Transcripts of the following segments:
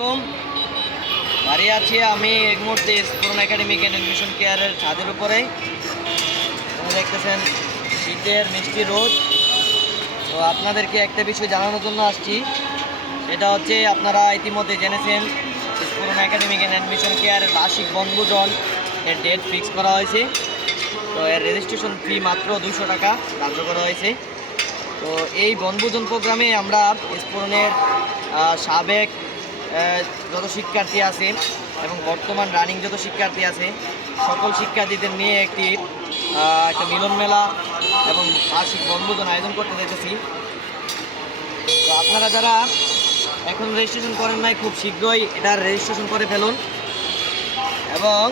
কম দাঁড়িয়ে আছি আমি এক মুহূর্তে স্ফুরণ একাডেমিক অ্যান্ড অ্যাডমিশন কেয়ারের ছাদের উপরে। আপনারা দেখতেছেন শীতের মিষ্টি রোদ। তো আপনাদেরকে একটা বিষয় জানানোর জন্য আসছি, সেটা হচ্ছে আপনারা ইতিমধ্যে জেনেছেন স্ফুরণ একাডেমিক অ্যান্ড অ্যাডমিশন কেয়ারের বার্ষিক বনভোজন এর ডেট ফিক্স করা হয়েছে। তো এর রেজিস্ট্রেশন ফি মাত্র 200 টাকা ধার্য করা হয়েছে। তো এই বনভোজন প্রোগ্রামে আমরা স্ফুরণের সাবেক যত শিক্ষার্থী আছে এবং বর্তমান রানিং যত শিক্ষার্থী আছে সকল শিক্ষার্থীদের নিয়ে একটা মিলন মেলা এবং বার্ষিক বনভোজন আয়োজন করতে দেখেছি। তো আপনারা যারা এখন রেজিস্ট্রেশন করেন নাই, খুব শীঘ্রই এটার রেজিস্ট্রেশন করে ফেলুন। এবং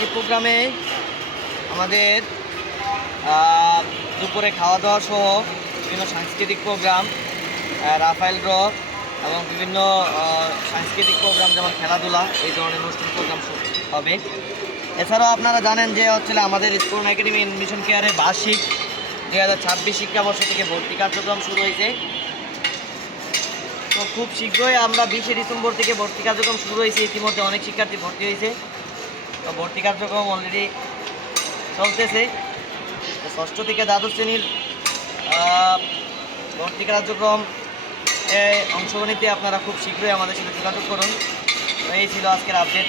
এই প্রোগ্রামে আমাদের দুপুরে খাওয়া দাওয়া সহ বিভিন্ন সাংস্কৃতিক প্রোগ্রাম, রাফায়েল ড্র এবং বিভিন্ন সাংস্কৃতিক প্রোগ্রাম যেমন খেলাধুলা, এই ধরনের অনুষ্ঠান প্রোগ্রাম হবে। এছাড়াও আপনারা জানেন যে আমাদের স্ফুরণ একাডেমি অ্যাডমিশন কেয়ারের বার্ষিক 2026 শিক্ষাবর্ষ থেকে ভর্তি কার্যক্রম শুরু হয়েছে। তো খুব শীঘ্রই আমরা 20 ডিসেম্বর থেকে ভর্তি কার্যক্রম শুরু হয়েছে। ইতিমধ্যে অনেক শিক্ষার্থী ভর্তি হয়েছে। তো ভর্তি কার্যক্রম অলরেডি চলতেছে। ষষ্ঠ থেকে দ্বাদশ শ্রেণীর ভর্তি কার্যক্রম অংশগ্রহণ নিতে আপনারা খুব শীঘ্রই আমাদের সাথে যোগাযোগ করুন। তো এই ছিল আজকের আপডেট।